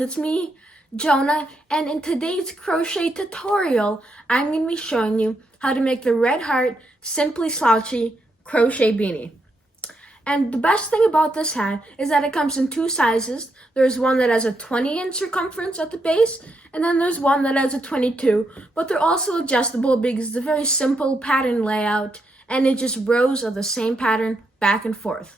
friends, it's me, Jonah, and in today's crochet tutorial, I'm going to be showing you how to make the red heart Simply Slouchy crochet beanie. And the best thing about this hat is that it comes in two sizes. There's one that has a 20-inch circumference at the base, and then there's one that has a 22, but they're also adjustable because it's a very simple pattern layout, and it just rows of the same pattern back and forth.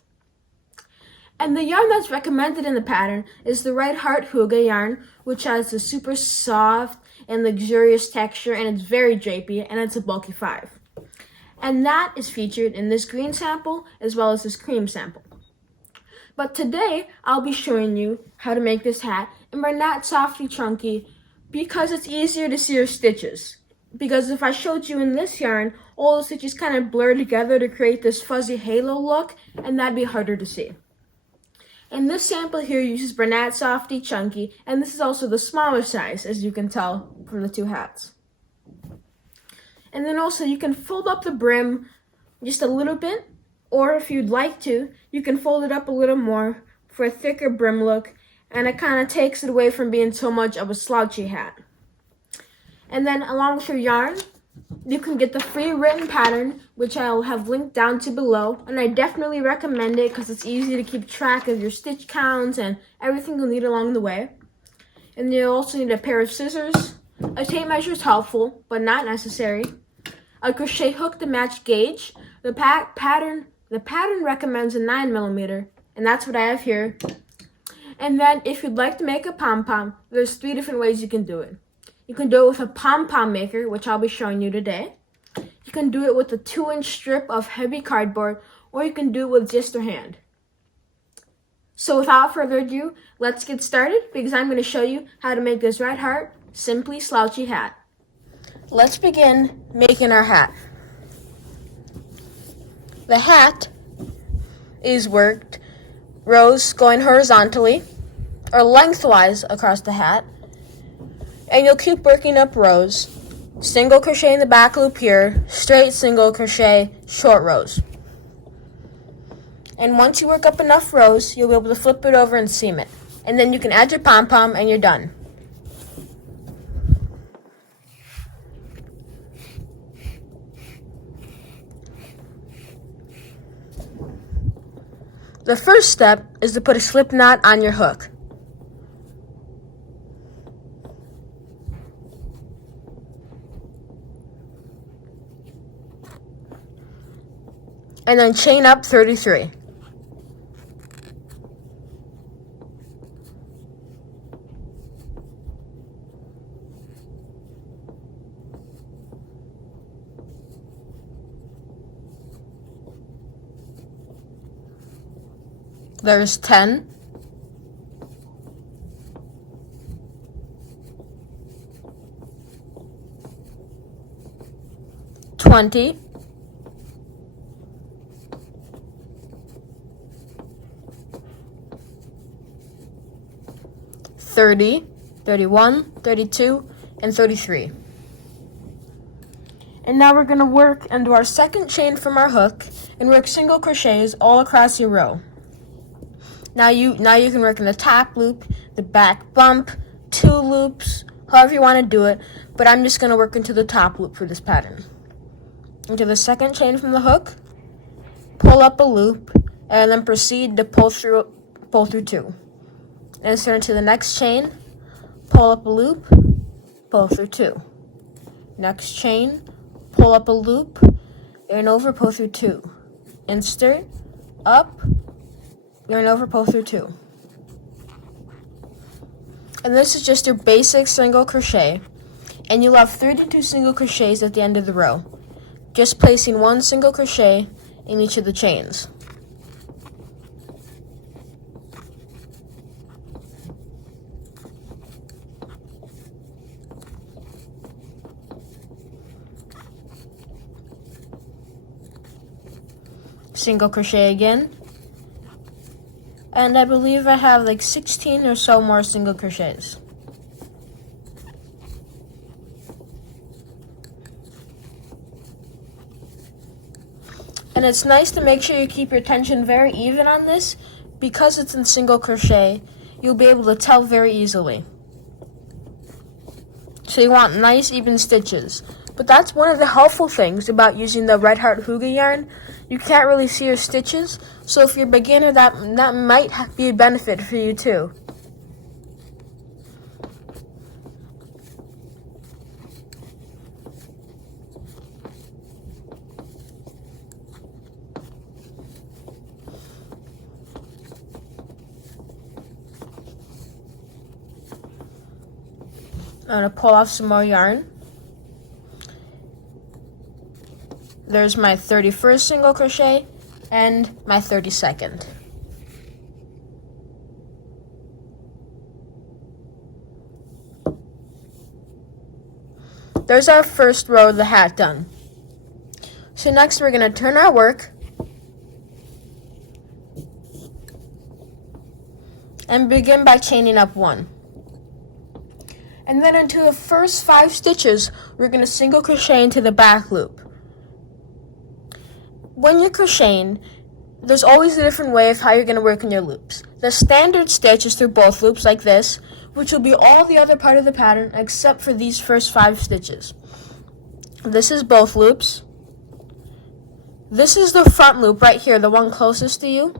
And the yarn that's recommended in the pattern is the Red Heart Hygge yarn, which has a super soft and luxurious texture, and it's very drapey, and it's a bulky 5. And that is featured in this green sample as well as this cream sample. But today, I'll be showing you how to make this hat in Bernat Softly Chunky because it's easier to see your stitches. Because if I showed you in this yarn, all the stitches kind of blur together to create this fuzzy halo look, and that'd be harder to see. And this sample here uses Bernat Softly Chunky, and this is also the smaller size, as you can tell from the two hats. And then also you can fold up the brim just a little bit, or if you'd like to, you can fold it up a little more for a thicker brim look, and it kind of takes it away from being so much of a slouchy hat. And then along with your yarn, you can get the free written pattern, which I'll have linked down to below, and I definitely recommend it because it's easy to keep track of your stitch counts and everything you'll need along the way. And you'll also need a pair of scissors. A tape measure is helpful, but not necessary. A crochet hook to match gauge. The pattern recommends a 9mm, and that's what I have here. And then if you'd like to make a pom-pom, there's 3 different ways you can do it. You can do it with a pom-pom maker, which I'll be showing you today. You can do it with a 2-inch strip of heavy cardboard, or you can do it with just your hand. So without further ado, let's get started because I'm going to show you how to make this Red Heart Simply Slouchy hat. Let's begin making our hat. The hat is worked rows going horizontally or lengthwise across the hat. And you'll keep working up rows. Single crochet in the back loop here, straight single crochet, short rows. And once you work up enough rows, you'll be able to flip it over and seam it. And then you can add your pom-pom and you're done. The first step is to put a slip knot on your hook. And then chain up 33. There's 10. 20. 30, 31, 32, and 33. And now we're going to work into our second chain from our hook and work single crochets all across your row. Now you can work in the top loop, the back bump, 2 loops, however you want to do it, but I'm just going to work into the top loop for this pattern. Into the second chain from the hook, pull up a loop, and then proceed to pull through 2. Insert into the next chain, pull up a loop, pull through 2. Next chain, pull up a loop, yarn over, pull through 2. Insert, up, yarn over, pull through 2. And this is just your basic single crochet, and you'll have 32 single crochets at the end of the row, just placing 1 single crochet in each of the chains. Single crochet again, and I believe I have like 16 or so more single crochets. And it's nice to make sure you keep your tension very even on this because it's in single crochet. you'll be able to tell very easily. So you want nice even stitches. But that's one of the helpful things about using the Red Heart Hygge yarn. You can't really see your stitches, so if you're a beginner, that might be a benefit for you too. I'm going to pull off some more yarn. There's my 31st single crochet and my 32nd. There's our first row of the hat done. So next we're going to turn our work and begin by chaining up 1. And then into the first 5 stitches, we're going to single crochet into the back loop. When you're crocheting, there's always a different way of how you're going to work in your loops. The standard stitch is through both loops like this, which will be all the other part of the pattern except for these first 5 stitches. This is both loops. This is the front loop right here, the one closest to you.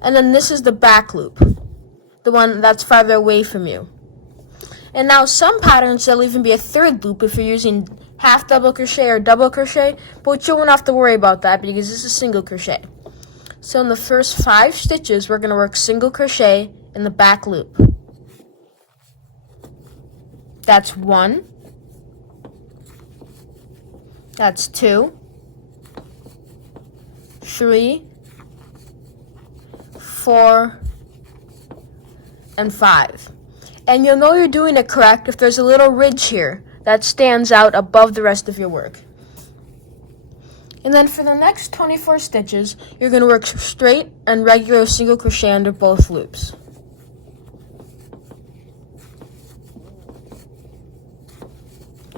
And then this is the back loop, the one that's farther away from you. And now some patterns, there'll even be a third loop if you're using half double crochet or double crochet, but you won't have to worry about that because this is single crochet. So in the first 5 stitches, we're going to work single crochet in the back loop. That's 1. That's 2. 3. 4. And 5. And you'll know you're doing it correct if there's a little ridge here that stands out above the rest of your work. And then for the next 24 stitches, you're going to work straight and regular single crochet under both loops.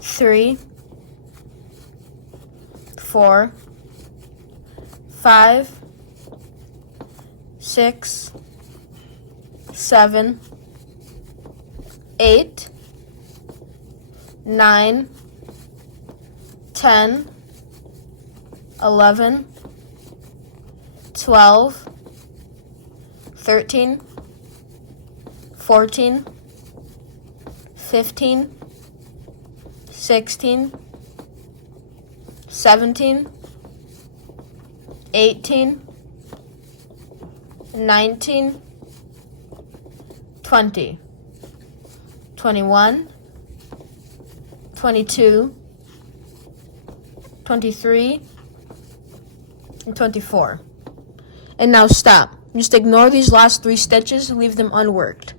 Three, 4, 5, 6, 7, 8, 9, 10, 11, 12, 13, 14, 15, 16, 17, 18, 19, 20, 21, 22, 23, and 24. And now stop. Just ignore these last 3 stitches and leave them unworked.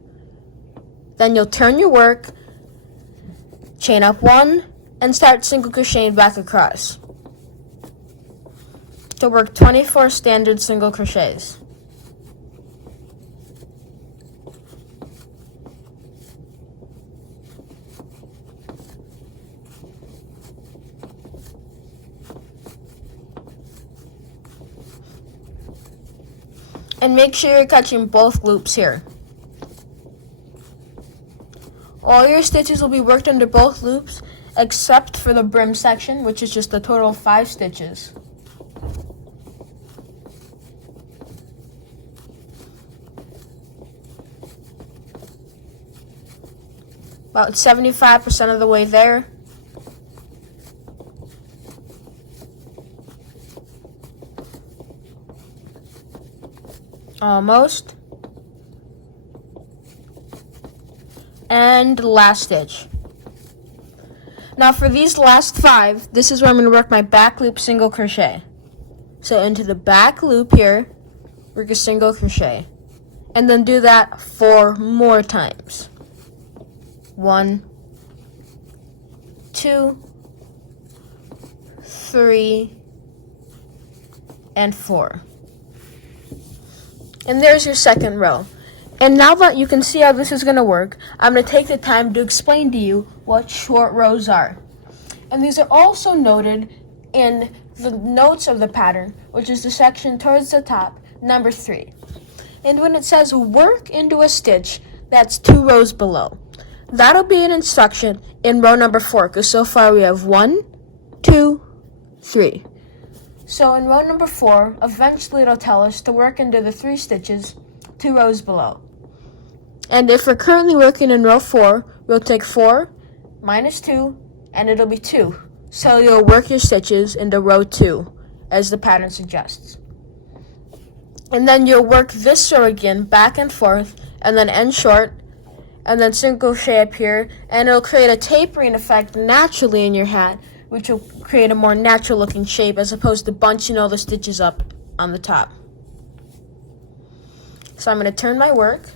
Then you'll turn your work, chain up 1, and start single crocheting back across. To work 24 standard single crochets. And make sure you're catching both loops here. All your stitches will be worked under both loops except for the brim section, which is just a total of 5 stitches. About 75% of the way there. Almost. And last stitch. Now for these last 5, this is where I'm going to work my back loop single crochet. So into the back loop here, work a single crochet. And then do that 4 more times. 1, 2, 3, and 4. And there's your second row. And now that you can see how this is going to work, I'm going to take the time to explain to you what short rows are. And these are also noted in the notes of the pattern, which is the section towards the top, number 3. And when it says work into a stitch, that's 2 rows below. That'll be an instruction in row number 4, because so far we have 1, 2, 3. So in row number 4, eventually it'll tell us to work into the 3 stitches 2 rows below. And if we're currently working in row 4, we'll take 4 minus 2, and it'll be 2. So you'll work your stitches into row 2, as the pattern suggests. And then you'll work this row again, back and forth, and then end short, and then single crochet up here, and it'll create a tapering effect naturally in your hat, which will create a more natural looking shape as opposed to bunching all the stitches up on the top. So I'm going to turn my work,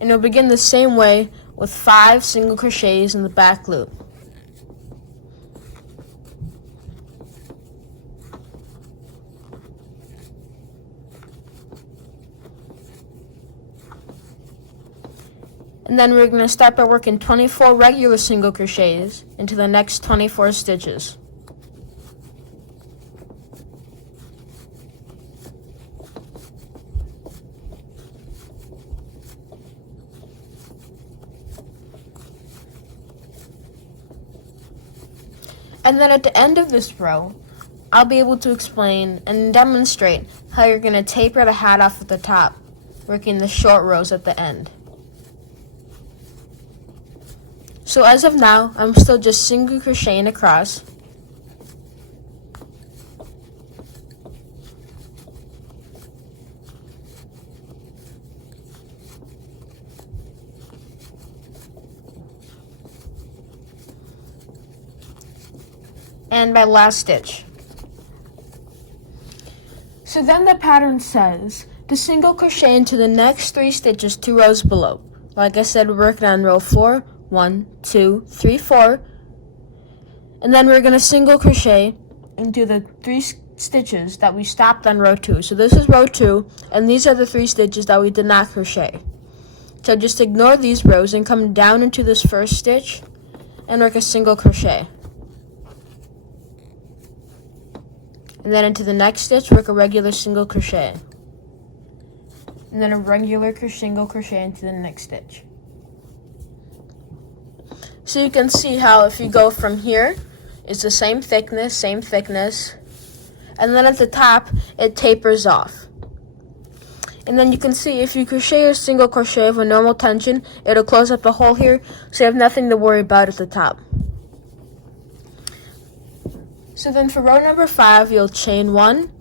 and you'll begin the same way with 5 single crochets in the back loop. And then we're going to start by working 24 regular single crochets into the next 24 stitches. And then at the end of this row, I'll be able to explain and demonstrate how you're going to taper the hat off at the top, working the short rows at the end. So as of now, I'm still just single crocheting across. And my last stitch. So then the pattern says to single crochet into the next 3 stitches 2 rows below. Like I said, we're working on row 4, 1, 2, 3, 4. And then we're going to single crochet into the 3 stitches that we stopped on row 2. So this is row 2, and these are the 3 stitches that we did not crochet. So just ignore these rows and come down into this first stitch and work a single crochet. And then into the next stitch, work a regular single crochet. And then a regular single crochet into the next stitch. So you can see how if you go from here, it's the same thickness, and then at the top, it tapers off. And then you can see if you crochet a single crochet with normal tension, it'll close up the hole here, so you have nothing to worry about at the top. So then for row number 5, you'll chain 1,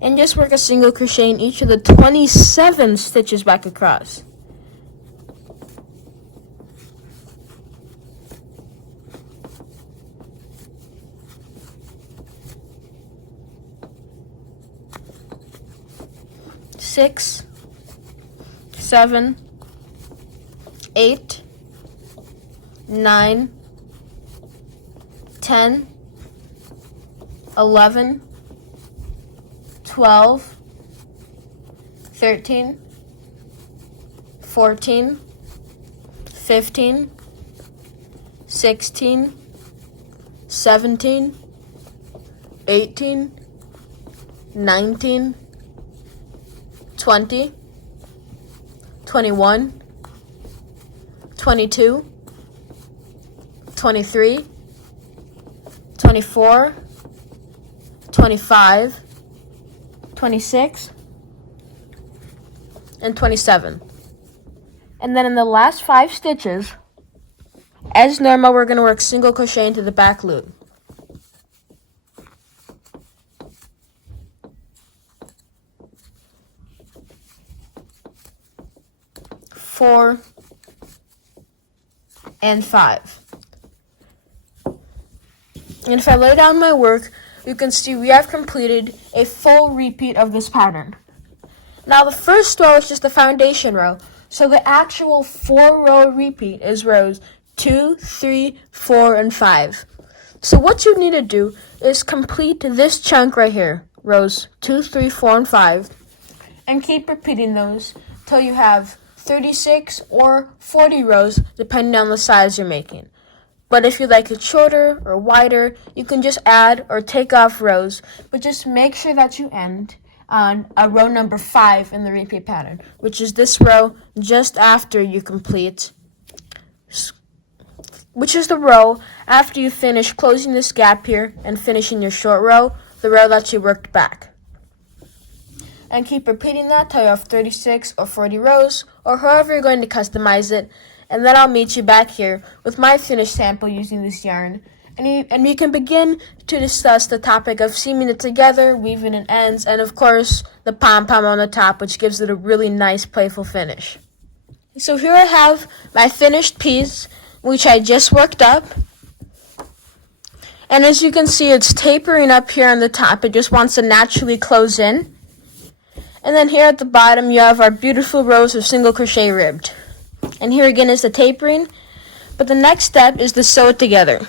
and just work a single crochet in each of the 27 stitches back across. Six, 7, 8, 9, 10, 11, 12, 13, 14, 15, 16, 17, 18, 19, 20, 21, 22, 23, 24, 25, 26, and 27. And then in the last 5 stitches, as normal, we're going to work single crochet into the back loop. Four and 5. And if I lay down my work, you can see we have completed a full repeat of this pattern. Now the first row is just the foundation row, so the actual 4-row repeat is rows 2, 3, 4, and 5. So what you need to do is complete this chunk right here, rows 2, 3, 4, and 5, and keep repeating those till you have 36 or 40 rows, depending on the size you're making. But if you like it shorter or wider, you can just add or take off rows, but just make sure that you end on a row number 5 in the repeat pattern, which is this row just after you complete, which is the row after you finish closing this gap here and finishing your short row, the row that you worked back. And keep repeating that till you have 36 or 40 rows, or however you're going to customize it, and then I'll meet you back here with my finished sample using this yarn. And we can begin to discuss the topic of seaming it together, weaving in ends, and of course the pom-pom on the top, which gives it a really nice playful finish. So here I have my finished piece, which I just worked up. And as you can see, it's tapering up here on the top. It just wants to naturally close in. And then here at the bottom, you have our beautiful rows of single crochet ribbed. And here again is the tapering. But the next step is to sew it together.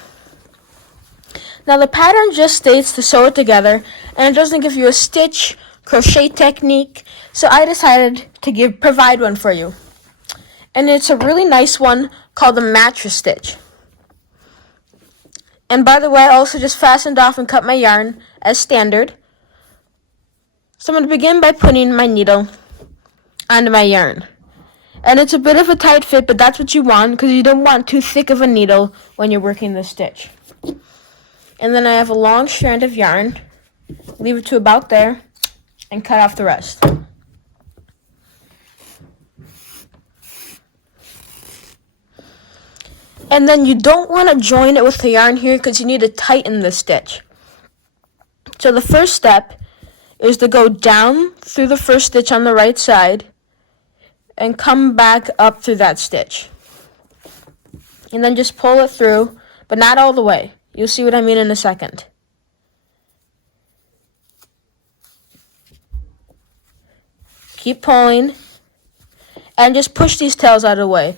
Now the pattern just states to sew it together, and it doesn't give you a stitch crochet technique, so I decided to provide one for you. And it's a really nice one called the mattress stitch. And by the way, I also just fastened off and cut my yarn as standard. So I'm going to begin by putting my needle onto my yarn. And it's a bit of a tight fit, but that's what you want because you don't want too thick of a needle when you're working this stitch. And then I have a long strand of yarn, leave it to about there, and cut off the rest. And then you don't want to join it with the yarn here because you need to tighten the stitch. So the first step is to go down through the first stitch on the right side and come back up through that stitch. And then just pull it through, but not all the way. You'll see what I mean in a second. Keep pulling and just push these tails out of the way.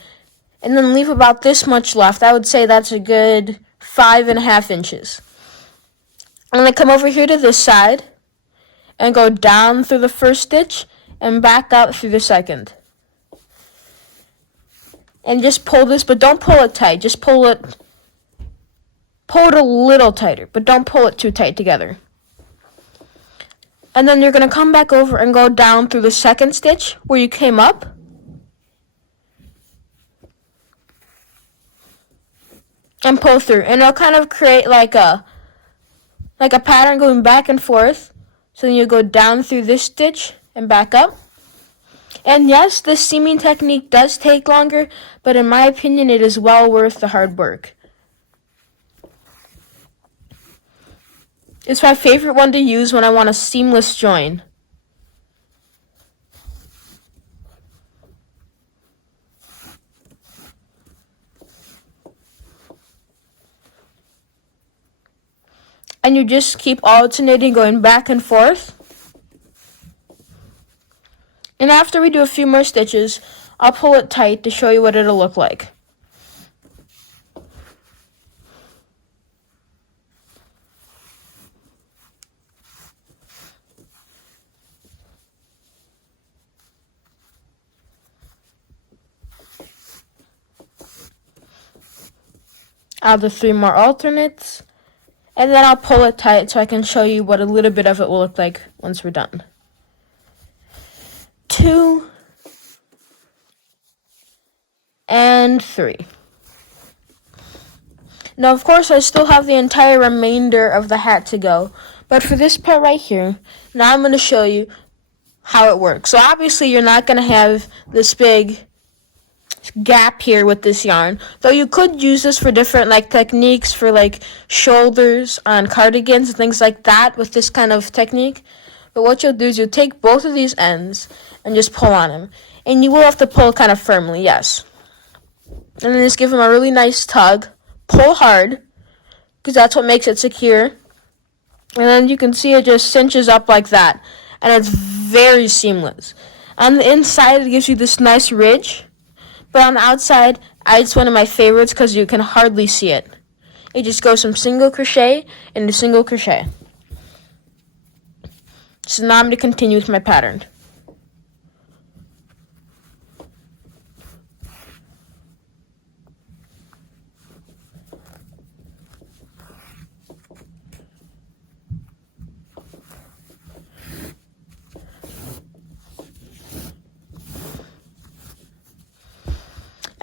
And then leave about this much left. I would say that's a good 5.5 inches. I'm going to come over here to this side and go down through the first stitch and back up through the second. And just pull this, but don't pull it tight. Just pull it a little tighter, but don't pull it too tight together. And then you're going to come back over and go down through the second stitch where you came up. And pull through. And it'll kind of create like a pattern going back and forth. So then you go down through this stitch and back up. And yes, the seaming technique does take longer, but in my opinion, it is well worth the hard work. It's my favorite one to use when I want a seamless join. And you just keep alternating, going back and forth. And after we do a few more stitches, I'll pull it tight to show you what it'll look like. I'll do 3 more alternates, and then I'll pull it tight so I can show you what a little bit of it will look like once we're done. 2 and 3. Now, of course, I still have the entire remainder of the hat to go, but for this part right here, now I'm going to show you how it works. So obviously, you're not going to have this big gap here with this yarn, though you could use this for different techniques for shoulders on cardigans and things like that with this kind of technique. But what you'll do is you'll take both of these ends and just pull on them, and you will have to pull kind of firmly, yes, and then just give them a really nice tug. Pull hard because that's what makes it secure, and then you can see it just cinches up like that, and it's very seamless. On the inside it gives you this nice ridge, but on the outside, it's one of my favorites because you can hardly see it. It just goes from single crochet into single crochet. So now I'm going to continue with my pattern.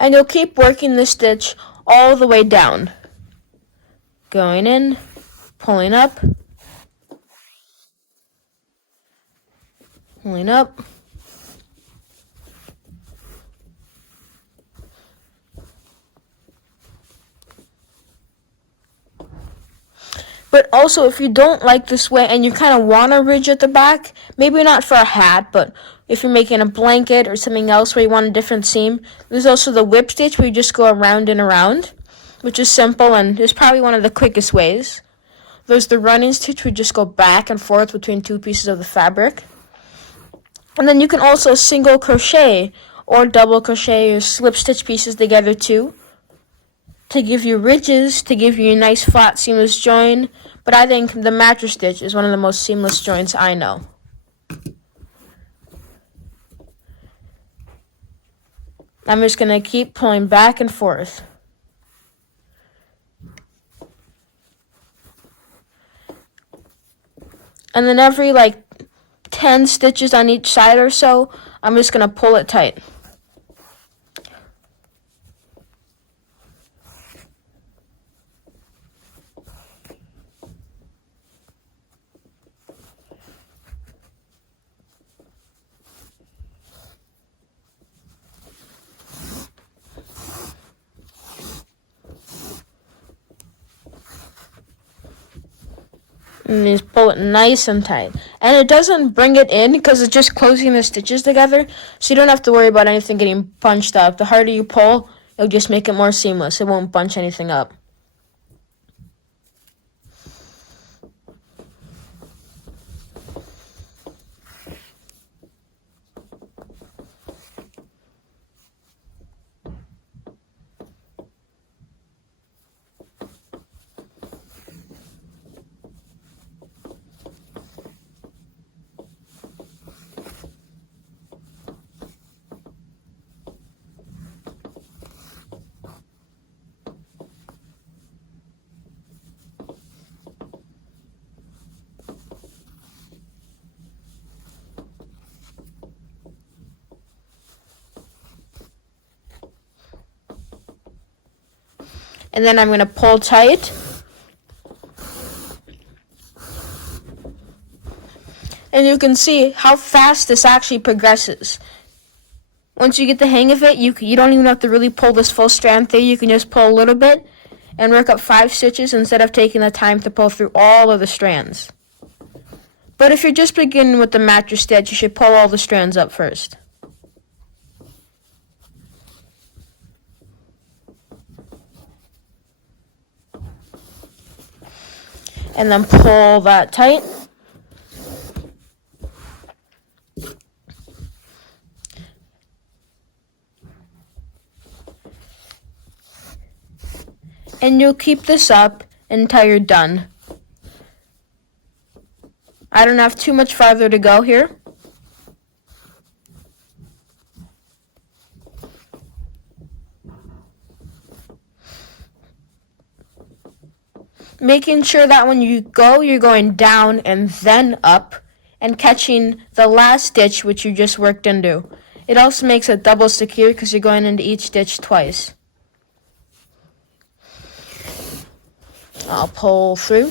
And you'll keep working the stitch all the way down. Going in, pulling up, pulling up. But also, if you don't like this way and you kind of want a ridge at the back, maybe not for a hat, but if you're making a blanket or something else where you want a different seam, there's also the whip stitch where you just go around and around, which is simple and is probably one of the quickest ways. There's the running stitch where you just go back and forth between two pieces of the fabric. And then you can also single crochet or double crochet or slip stitch pieces together too, to give you ridges, to give you a nice flat seamless join. But I think the mattress stitch is one of the most seamless joints I know. I'm just going to keep pulling back and forth. And then every 10 stitches on each side or so, I'm just going to pull it tight. And just pull it nice and tight. And it doesn't bring it in because it's just closing the stitches together, so you don't have to worry about anything getting bunched up. The harder you pull, it'll just make it more seamless. It won't bunch anything up. And then I'm going to pull tight. And you can see how fast this actually progresses. Once you get the hang of it, you don't even have to really pull this full strand through. You can just pull a little bit and work up 5 stitches instead of taking the time to pull through all of the strands. But if you're just beginning with the mattress stitch, you should pull all the strands up first. And then pull that tight. And you'll keep this up until you're done. I don't have too much farther to go here. Making sure that when you go, you're going down and then up and catching the last stitch which you just worked into. It also makes it double secure because you're going into each stitch twice. I'll pull through.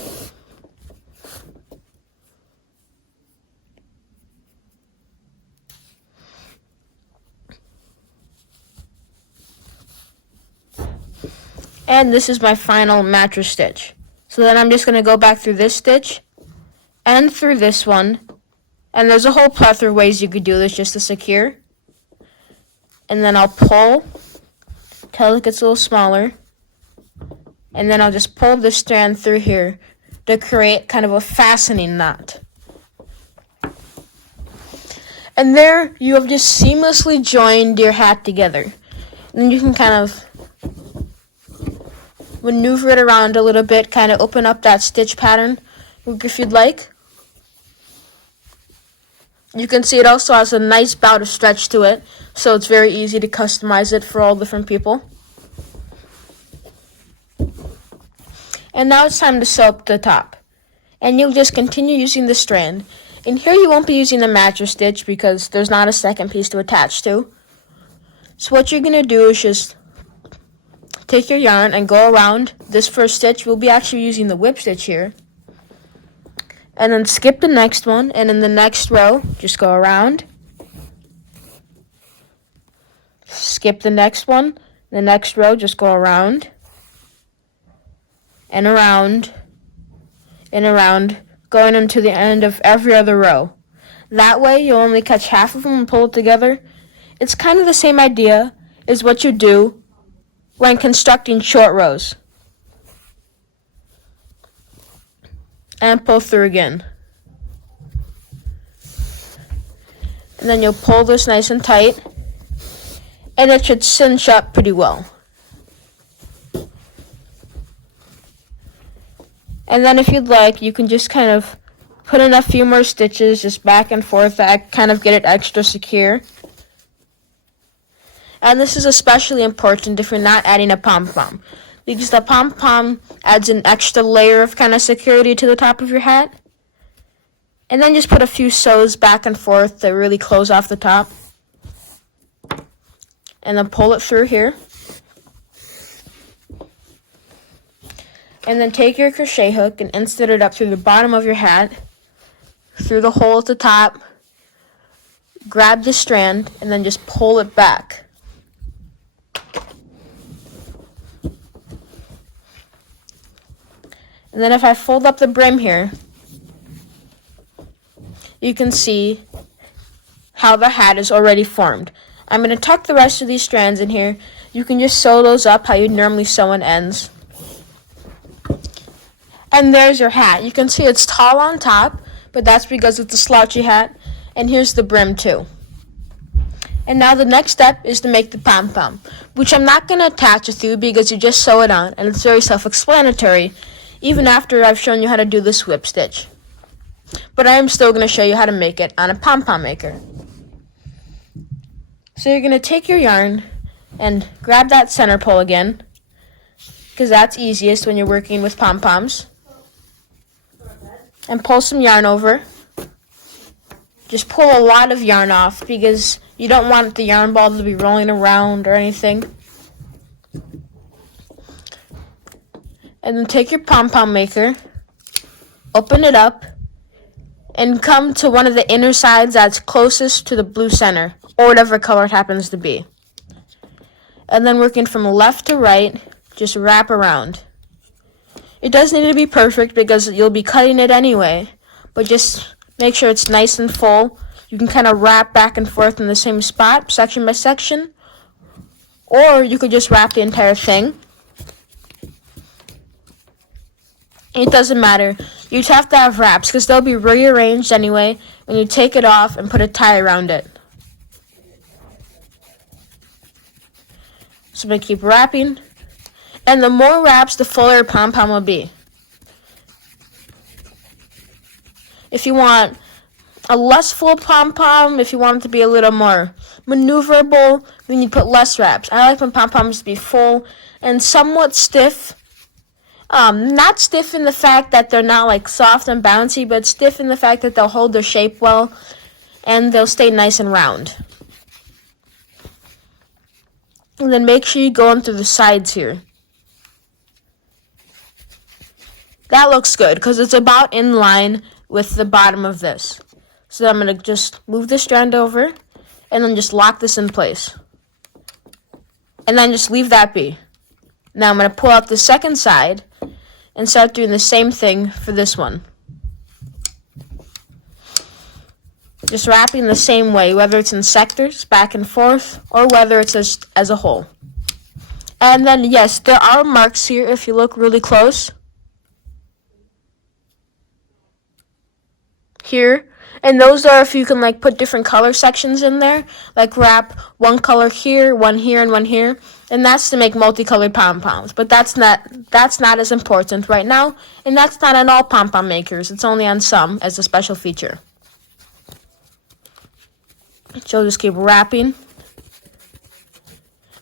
And this is my final mattress stitch. So then I'm just going to go back through this stitch and through this one. And there's a whole plethora of ways you could do this just to secure. And then I'll pull till it gets a little smaller. And then I'll just pull this strand through here to create kind of a fastening knot. And there you have just seamlessly joined your hat together. And then you can kind of maneuver it around a little bit, kind of open up that stitch pattern if you'd like. You can see it also has a nice bout of stretch to it, so it's very easy to customize it for all different people. And now it's time to sew up the top. And you'll just continue using the strand. And here you won't be using the mattress stitch because there's not a second piece to attach to. So what you're going to do is just take your yarn and go around this first stitch. We'll be actually using the whip stitch here. And then skip the next one, and in the next row, just go around. Skip the next one. The next row, just go around. And around. And around, going into the end of every other row. That way, you'll only catch half of them and pull it together. It's kind of the same idea as what you do when constructing short rows. And pull through again. And then you'll pull this nice and tight, and it should cinch up pretty well. And then if you'd like, you can just kind of put in a few more stitches just back and forth that kind of get it extra secure. And this is especially important if you're not adding a pom-pom, because the pom-pom adds an extra layer of kind of security to the top of your hat. And then just put a few sews back and forth to really close off the top. And then pull it through here. And then take your crochet hook and insert it up through the bottom of your hat, through the hole at the top. Grab the strand and then just pull it back. And then if I fold up the brim here, you can see how the hat is already formed. I'm going to tuck the rest of these strands in here. You can just sew those up how you'd normally sew in ends. And there's your hat. You can see it's tall on top, but that's because it's a slouchy hat. And here's the brim too. And now the next step is to make the pom-pom, which I'm not going to attach with you because you just sew it on, and it's very self-explanatory, even after I've shown you how to do this whip stitch. But I am still going to show you how to make it on a pom-pom maker. So you're going to take your yarn and grab that center pole again, because that's easiest when you're working with pom-poms. And pull some yarn over. Just pull a lot of yarn off because you don't want the yarn ball to be rolling around or anything. And then take your pom-pom maker, open it up, and come to one of the inner sides that's closest to the blue center, or whatever color it happens to be. And then working from left to right, just wrap around. It doesn't need to be perfect because you'll be cutting it anyway, but just make sure it's nice and full. You can kind of wrap back and forth in the same spot, section by section, or you could just wrap the entire thing. It doesn't matter. You just have to have wraps because they'll be rearranged anyway when you take it off and put a tie around it. So I'm going to keep wrapping. And the more wraps, the fuller your pom-pom will be. If you want a less full pom-pom, if you want it to be a little more maneuverable, then you put less wraps. I like my pom-poms to be full and somewhat stiff. Not stiff in the fact that they're not like soft and bouncy, but stiff in the fact that they'll hold their shape well and they'll stay nice and round. And then make sure you go in through the sides here. That looks good because it's about in line with the bottom of this. So I'm going to just move the strand over and then just lock this in place. And then just leave that be. Now I'm going to pull out the second side and start doing the same thing for this one. Just wrapping the same way, whether it's in sectors, back and forth, or whether it's as a whole. And then, yes, there are marks here if you look really close. Here. And those are if you can like put different color sections in there, like wrap one color here, and one here, and that's to make multicolored pom-poms. But that's not as important right now, and that's not on all pom-pom makers. It's only on some as a special feature. So just keep wrapping.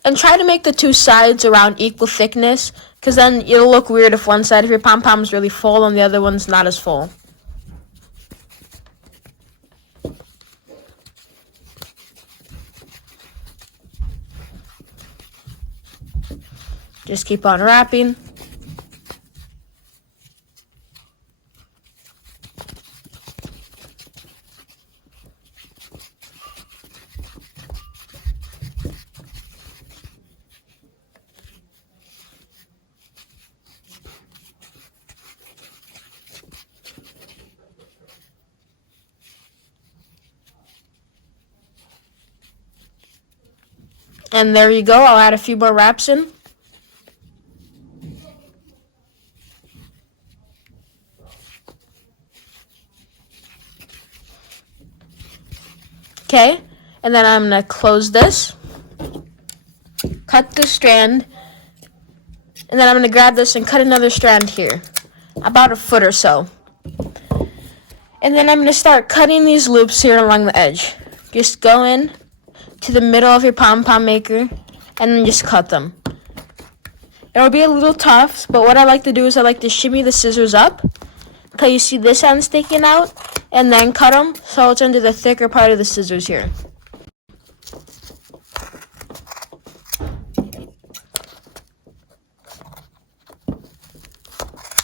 And try to make the two sides around equal thickness, because then it'll look weird if one side of your pom-pom is really full and the other one's not as full. Just keep on wrapping. And there you go. I'll add a few more wraps in. Okay, and then I'm going to close this, cut this strand, and then I'm going to grab this and cut another strand here, about a foot or so. And then I'm going to start cutting these loops here along the edge. Just go in to the middle of your pom-pom maker, and then just cut them. It'll be a little tough, but what I like to do is I like to shimmy the scissors up until you see this end sticking out, and then cut them so it's under the thicker part of the scissors here.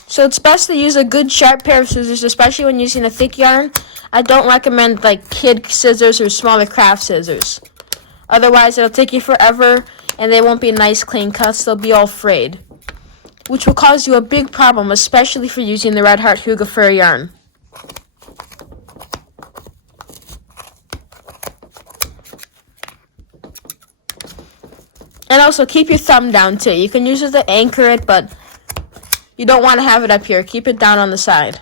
So it's best to use a good sharp pair of scissors, especially when using a thick yarn. I don't recommend like kid scissors or smaller craft scissors. Otherwise it'll take you forever and they won't be nice clean cuts, they'll be all frayed, which will cause you a big problem, especially for using the Red Heart Hygge Fur yarn. And also keep your thumb down too. You can use it to anchor it, but you don't want to have it up here. Keep it down on the side.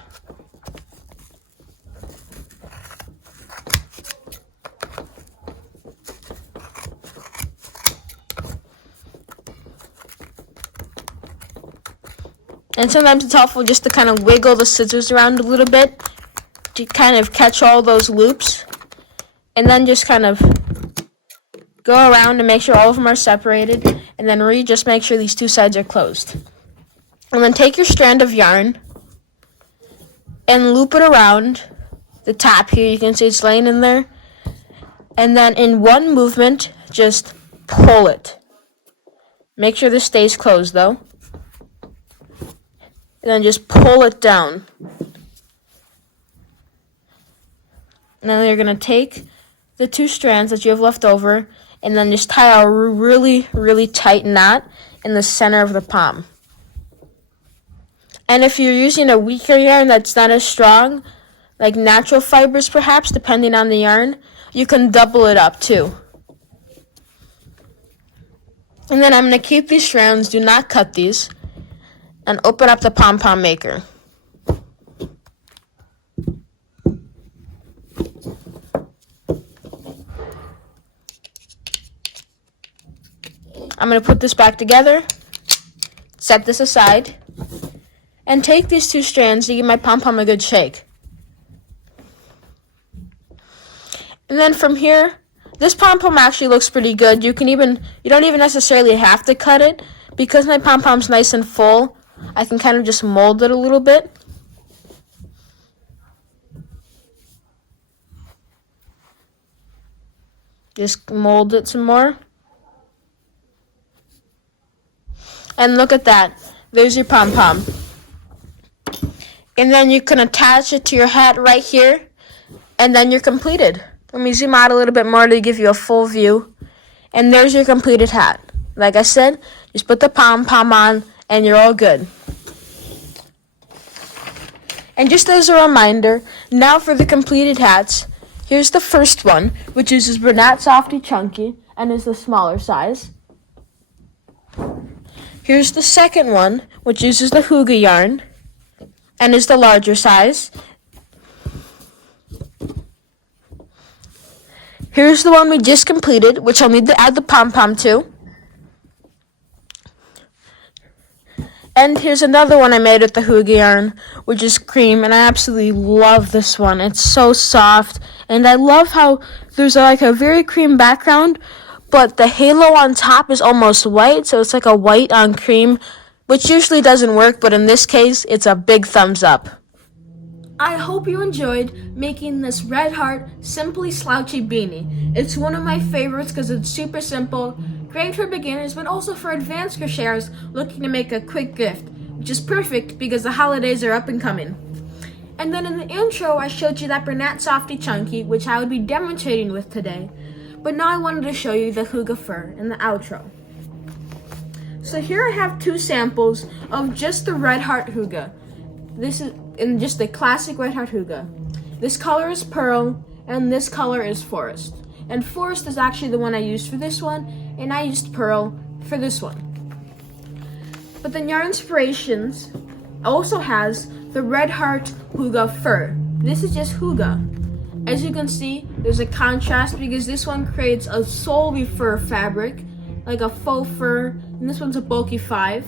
And sometimes it's helpful just to kind of wiggle the scissors around a little bit to kind of catch all those loops. And then just kind of go around and make sure all of them are separated. And then just make sure these two sides are closed. And then take your strand of yarn and loop it around the top here. You can see it's laying in there. And then in one movement, just pull it. Make sure this stays closed though. And then just pull it down. And then you're going to take the two strands that you have left over and then just tie a really, really tight knot in the center of the pom. And if you're using a weaker yarn that's not as strong, like natural fibers perhaps, depending on the yarn, you can double it up too. And then I'm going to keep these strands, do not cut these, and open up the pom-pom maker. I'm going to put this back together, set this aside, and take these two strands to give my pom-pom a good shake. And then from here, this pom-pom actually looks pretty good. You don't even necessarily have to cut it. Because my pom-pom's nice and full, I can kind of just mold it a little bit. Just mold it some more. And look at that. There's your pom-pom. And then you can attach it to your hat right here. And then you're completed. Let me zoom out a little bit more to give you a full view. And there's your completed hat. Like I said, just put the pom-pom on and you're all good. And just as a reminder, now for the completed hats, here's the first one, which uses Bernat Softy Chunky and is the smaller size. Here's the second one, which uses the Hygge yarn and is the larger size. Here's the one we just completed, which I'll need to add the pom-pom to. And here's another one I made with the Hygge yarn, which is cream, and I absolutely love this one. It's so soft, and I love how there's like a very cream background, but the halo on top is almost white, so it's like a white on cream, which usually doesn't work, but in this case, it's a big thumbs up. I hope you enjoyed making this Red Heart Simply Slouchy beanie. It's one of my favorites because it's super simple, great for beginners, but also for advanced crocheters looking to make a quick gift, which is perfect because the holidays are up and coming. And then in the intro, I showed you that Bernat Softy Chunky, which I would be demonstrating with today. But now I wanted to show you the Hygge fur in the outro. So here I have two samples of just the Red Heart Hygge. This is in just the classic Red Heart Hygge. This color is Pearl, and this color is Forest. And Forest is actually the one I used for this one, and I used Pearl for this one. But then Yarn Inspirations also has the Red Heart Hygge fur. This is just Hygge. As you can see, there's a contrast because this one creates a solely fur fabric, like a faux fur, and this one's a bulky 5.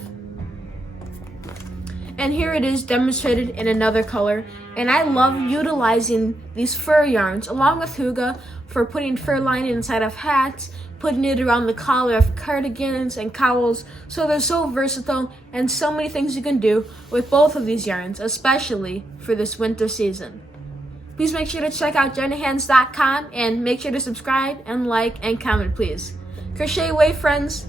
And here it is demonstrated in another color, and I love utilizing these fur yarns along with Hygge for putting fur lining inside of hats, putting it around the collar of cardigans and cowls, so they're so versatile and so many things you can do with both of these yarns, especially for this winter season. Please make sure to check out JohnnyHands.com and make sure to subscribe and like and comment, please. Crochet away, friends!